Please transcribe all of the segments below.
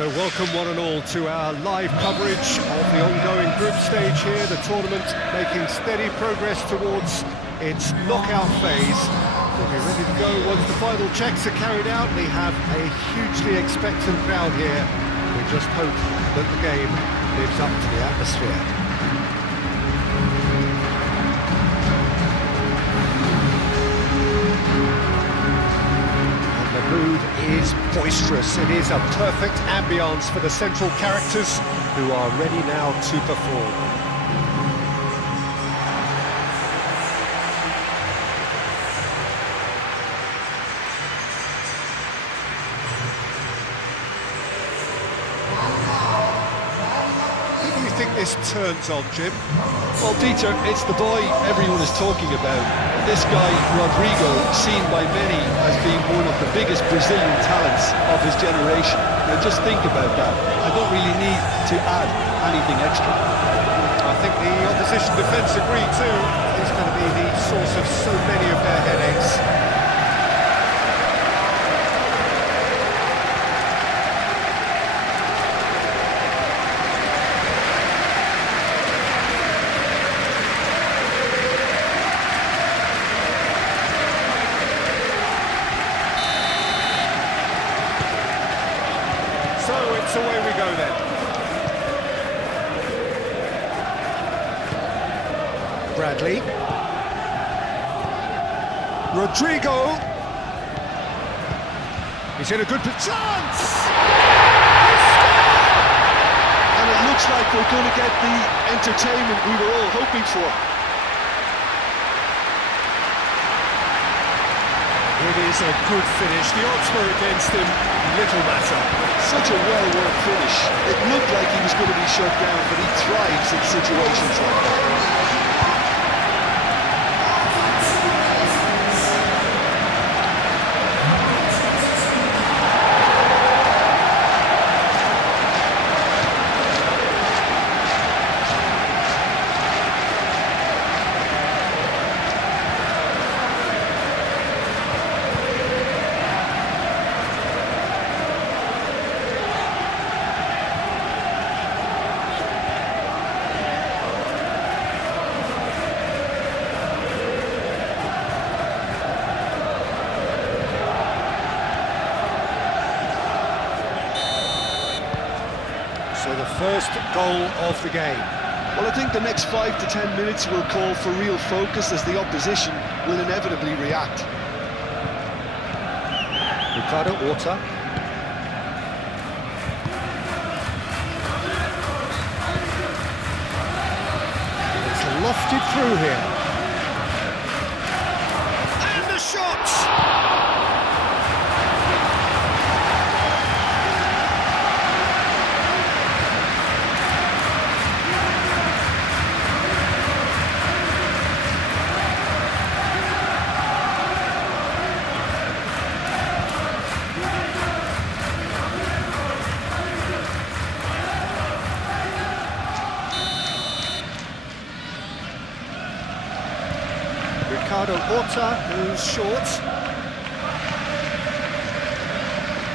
So welcome one and all to our live coverage of the ongoing group stage here, the tournament making steady progress towards its knockout phase. We'll be ready to go once the final checks are carried out. We have a hugely expectant crowd here. We just hope that the game lives up to the atmosphere. The mood is boisterous. It is a perfect ambience for the central characters who are ready now to perform. Who do you think this turns on, Jim? Well, Dieter, it's the boy everyone is talking about. This guy, Rodrigo, seen by many as being one of the biggest Brazilian talents of his generation. Now just think about that. I don't really need to add anything extra. I think the opposition defence agree too. He's going to be the source of so many of their headaches. So away we go then. Bradley. Rodrigo. He's in a good chance! And it looks like we're going to get the entertainment we were all hoping for. It is a good finish. The odds were against him. Little matter. Such a well-worked finish. It looked like he was going to be shut down, but he thrives in situations like that. So the first goal of the game. Well, I think the next 5 to 10 minutes will call for real focus as the opposition will inevitably react. Ricardo Horta. It's lofted through here. And the shot! Ricardo Horta, who's short,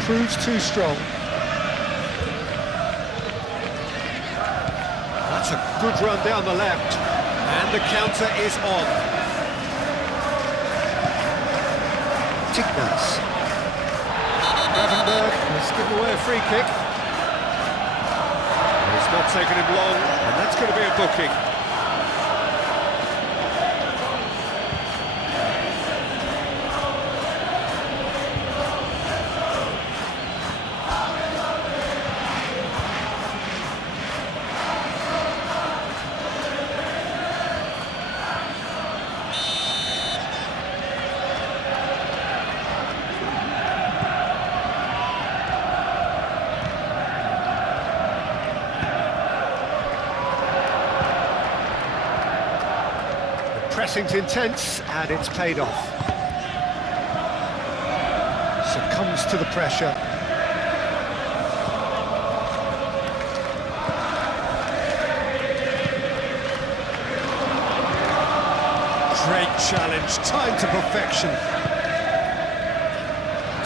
proves too strong. That's a good run down the left, and the counter is on. Tignas. Gravenberg has given away a free kick. It's not taken him long, and that's going to be a booking. Pressing's intense, and it's paid off. Succumbs to the pressure. Great challenge, timed to perfection.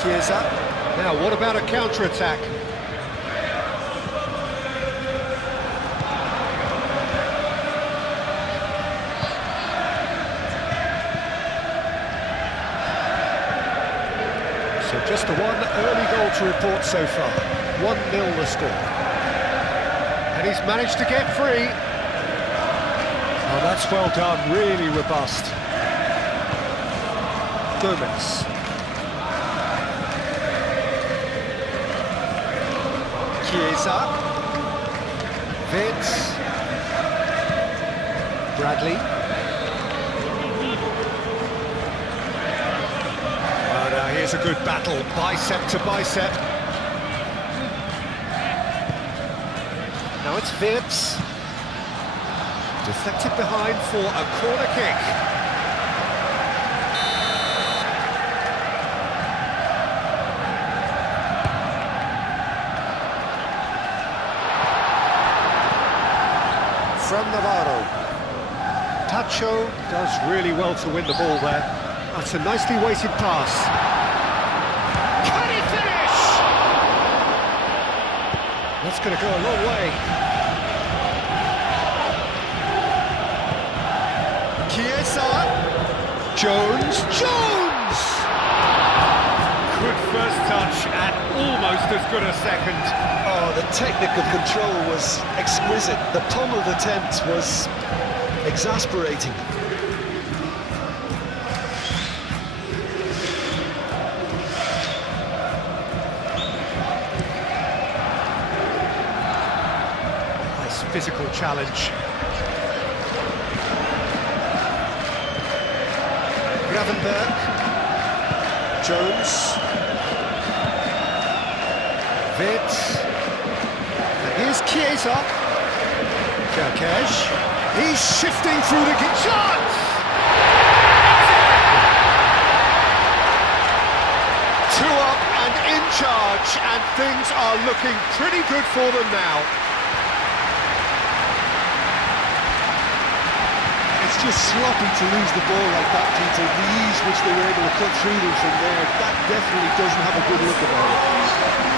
Chiesa. Now, what about a counter-attack? So just the one early goal to report so far. 1-0 the score. And he's managed to get free. Oh, that's well done, really robust. Gomez. Chiesa. Vince. Bradley. Oh, now here's a good battle, bicep to bicep. Now it's Vips. Deflected behind for a corner kick. From Navarro. Tacho does really well to win the ball there. That's a nicely weighted pass. Can he finish? That's going to go a long way. Chiesa. Jones. Good first touch and almost as good a second. Oh, the technical control was exquisite. The pummeled attempt was exasperating. Nice physical challenge. Gravenberg. Jones. Vitz. And here's Chiesa. Kerkesh. He's shifting through the shot! Two up and in charge, and things are looking pretty good for them now. It's just sloppy to lose the ball like that, Peter. The ease which they were able to cut through them from there, that definitely doesn't have a good look about it.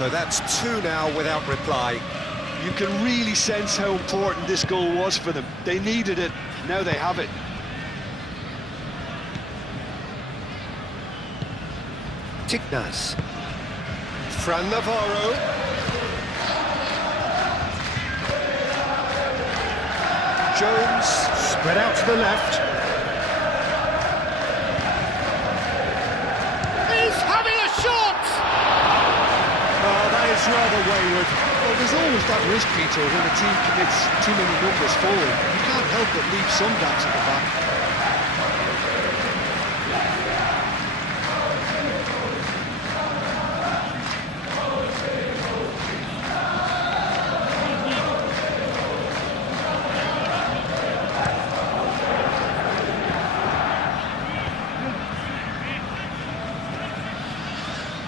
So that's two now without reply. You can really sense how important this goal was for them. They needed it, now they have it. Tignas. Fran Navarro. Jones, spread out to the left. He's having a shot! Oh, that is rather wayward. Well, there's always that risk, Peter, when a team commits too many numbers forward. You can't help but leave some gaps at the back.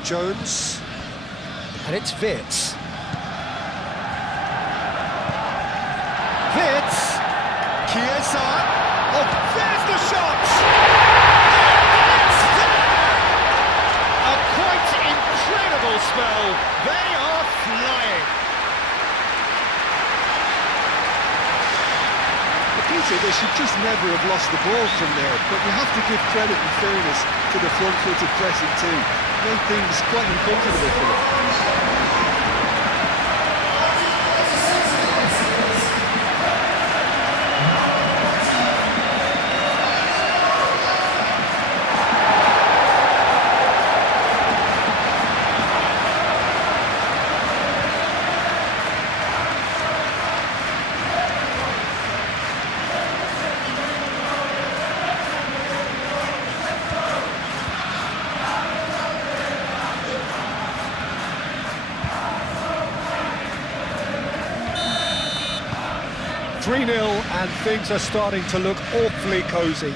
Jones, and it's Vitz. Vitz, Chiesa, oh, there's the shot! It's there! A quite incredible spell. They are flying. Peter, they should just never have lost the ball from there, but you have to give credit and fairness to the front-footed pressing too. Made things quite uncomfortable for them. And things are starting to look awfully cosy.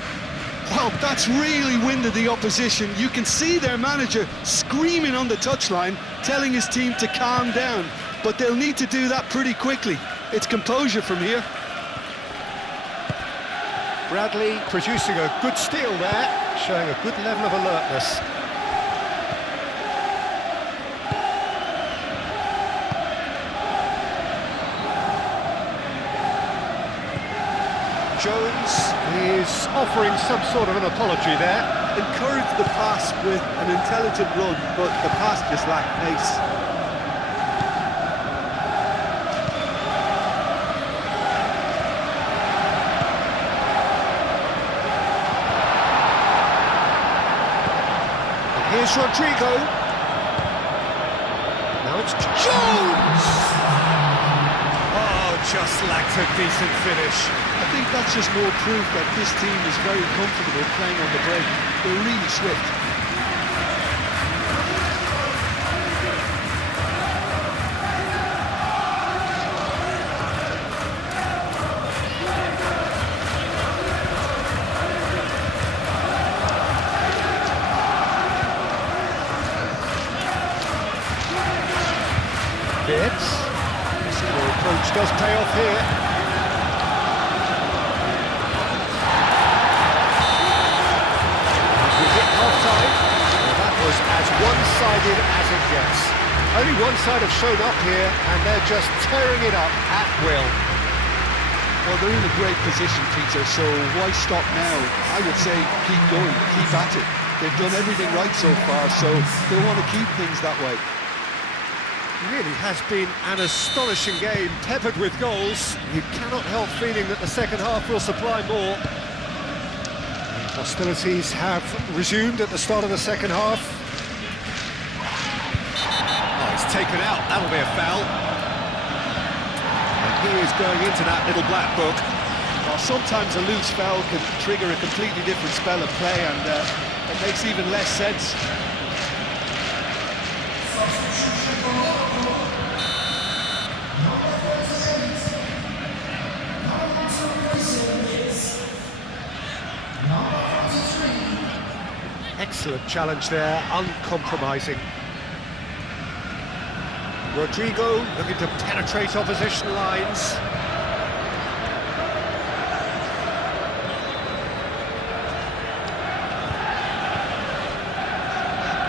Well, that's really winded the opposition. You can see their manager screaming on the touchline, telling his team to calm down. but they'll need to do that pretty quickly. It's composure from here. Bradley producing a good steal there, showing a good level of alertness. Jones is offering some sort of an apology there. Encouraged the pass with an intelligent run, but the pass just lacked pace. Here's Rodrigo. Now it's Jones! Oh, just lacked a decent finish. I think that's just more proof that this team is very comfortable playing on the break. They're really swift. This approach does pay off here. We hit half-time. Well, that was as one-sided as it gets. Only one side have shown up here, and they're just tearing it up at will. Well, they're in a great position, Peter, so why stop now? I would say keep going, keep at it. They've done everything right so far, so they want to keep things that way. It really has been an astonishing game, peppered with goals. You cannot help feeling that the second half will supply more. Hostilities have resumed at the start of the second half. Oh, it's taken out. That'll be a foul. And he is going into that little black book. Well, sometimes a loose foul can trigger a completely different spell of play, and it makes even less sense. Excellent challenge there, uncompromising. Rodrigo looking to penetrate opposition lines.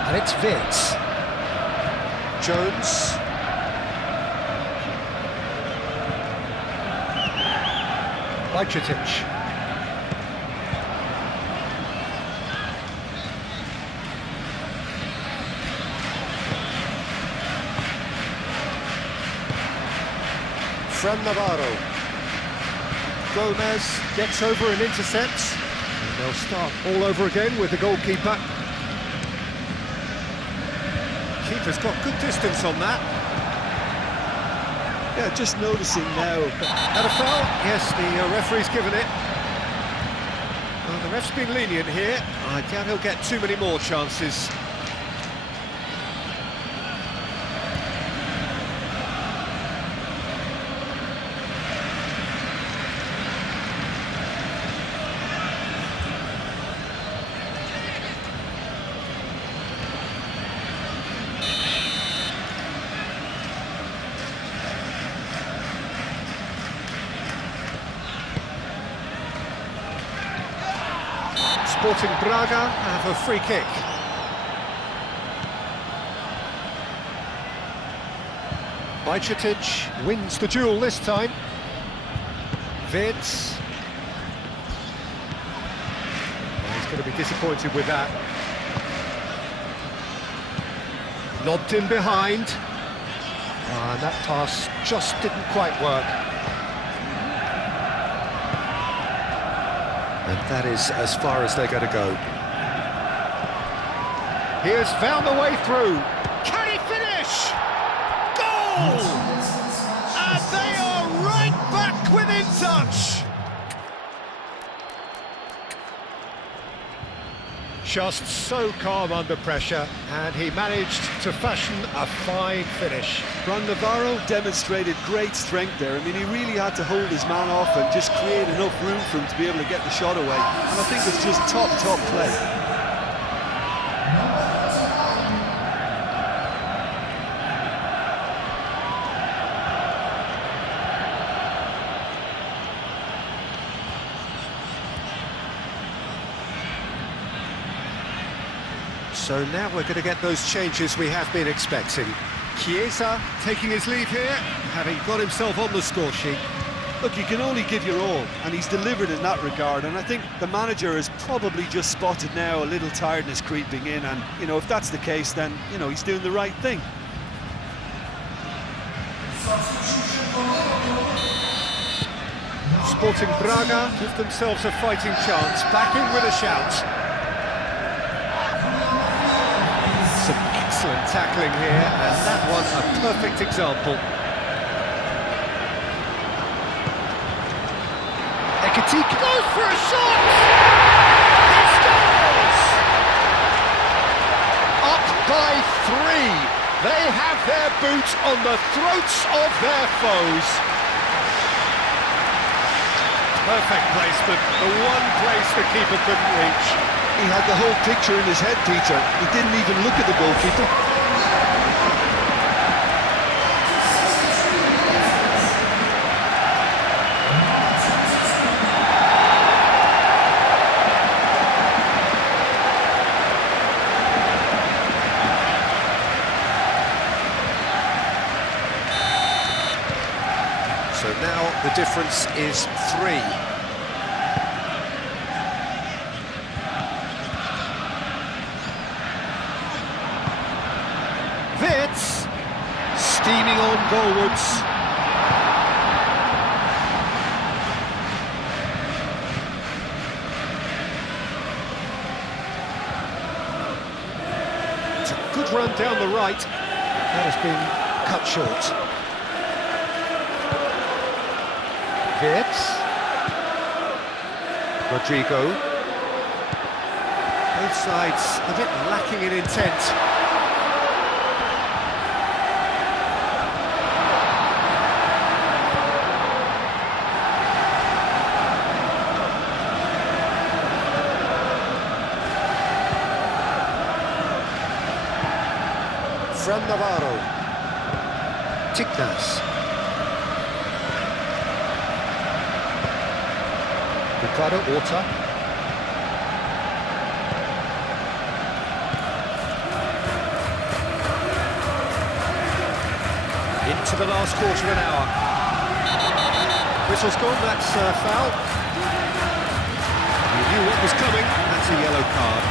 And it's Vitz. Jones. Bajcetic. From Navarro. Gomez gets over and intercepts. And they'll start all over again with the goalkeeper. Keeper's got good distance on that. Yeah, just noticing now. And a foul? Yes, the referee's given it. Well, the ref's been lenient here. I doubt he'll get too many more chances. Sporting Braga have a free kick. Bajcetic wins the duel this time. Vitz. Oh, he's going to be disappointed with that. Lobbed in behind. And that pass just didn't quite work. And that is as far as they're going to go. He has found the way through. Can he finish? Goal! And they are right back within touch. Just so calm under pressure, and he managed to fashion a fine finish. Navarro demonstrated great strength there. I mean, he really had to hold his man off and just create enough room for him to be able to get the shot away. And I think it's just top play. So now we're going to get those changes we have been expecting. Chiesa taking his leave here, having got himself on the score sheet. Look, you can only give your all, and he's delivered in that regard, and I think the manager has probably just spotted now a little tiredness creeping in, and, you know, if that's the case, then, you know, he's doing the right thing. Sporting Braga give themselves a fighting chance, back in with a shout. Some excellent tackling here, and that one a perfect example. Ekatike goes for a shot! He scores! Up by 3. They have their boot on the throats of their foes. Perfect placement, the one place the keeper couldn't reach. He had the whole picture in his head, Peter. He didn't even look at the goalkeeper. So now the difference is 3. Wits steaming on goalwards. It's a good run down the right. That has been cut short. Wits. Rodrigo. Both sides a bit lacking in intent. From Navarro. Tignas. Ricardo Horta. Into the last quarter of an hour. Whistle's gone, that's a foul. You knew what was coming, that's a yellow card.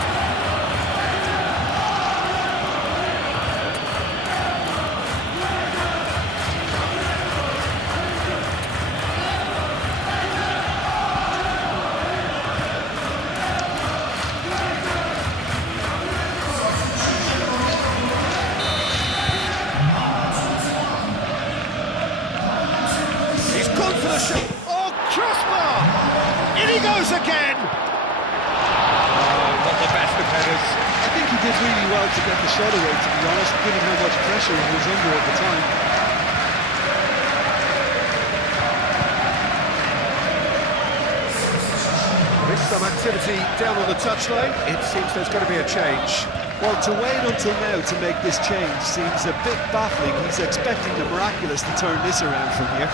Oh, crossbar! In he goes again! Oh, not the best of headers. I think he did really well to get the shot away, to be honest, given how much pressure he was under at the time. There is some activity down on the touchline. It seems there's going to be a change. Well, to wait until now to make this change seems a bit baffling. He's expecting the miraculous to turn this around from here.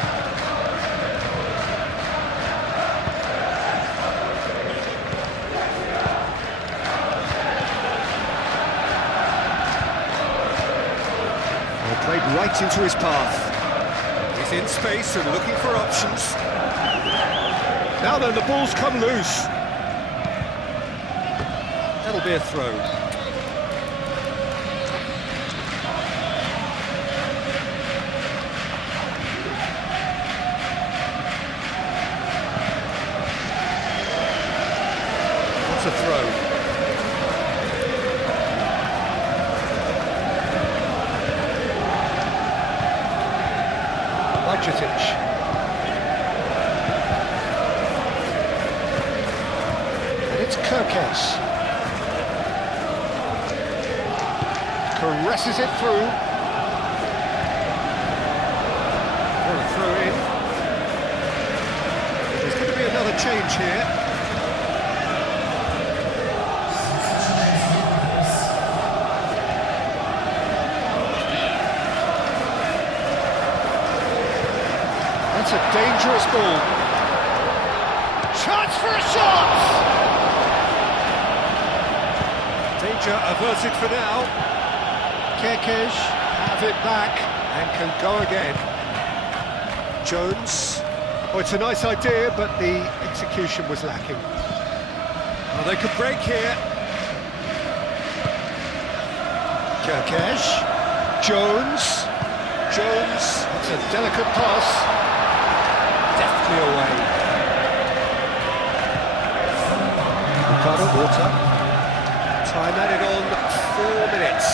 Played right into his path. He's in space and looking for options. Now then, the ball's come loose. That'll be a throw. That's a throw. And it's Kirkes. Caresses it through. What a throw in. There's going to be another change here. That's a dangerous ball. Chance for a shot! Danger averted for now. Kekes have it back and can go again. Jones. Oh, it's a nice idea, but the execution was lacking. Well, they could break here. Kekes. Jones. Jones. It's a delicate pass. Deftly away. Ricardo Water. Time added on 4 minutes.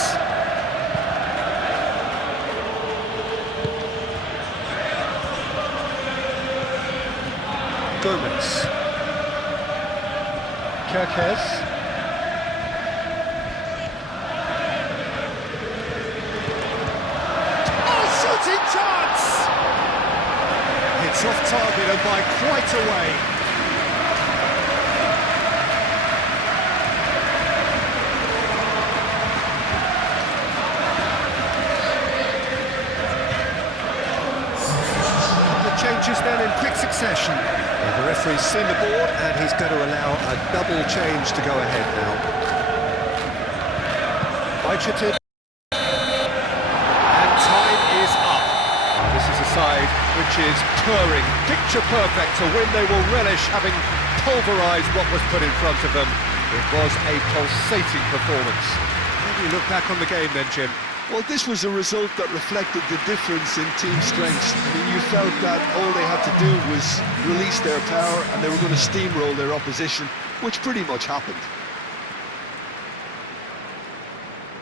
Gomez. Kekes. Oh, shooting chance! It's off target and by quite a way. Changes then in quick succession. Well, the referee's seen the board and he's going to allow a double change to go ahead now. Budgeted. And time is up. This is a side which is purring, picture perfect, a win they will relish, having pulverised what was put in front of them. It was a pulsating performance. How do you look back on the game then, Jim? Well, this was a result that reflected the difference in team strengths. I mean, you felt that all they had to do was release their power and they were going to steamroll their opposition, which pretty much happened.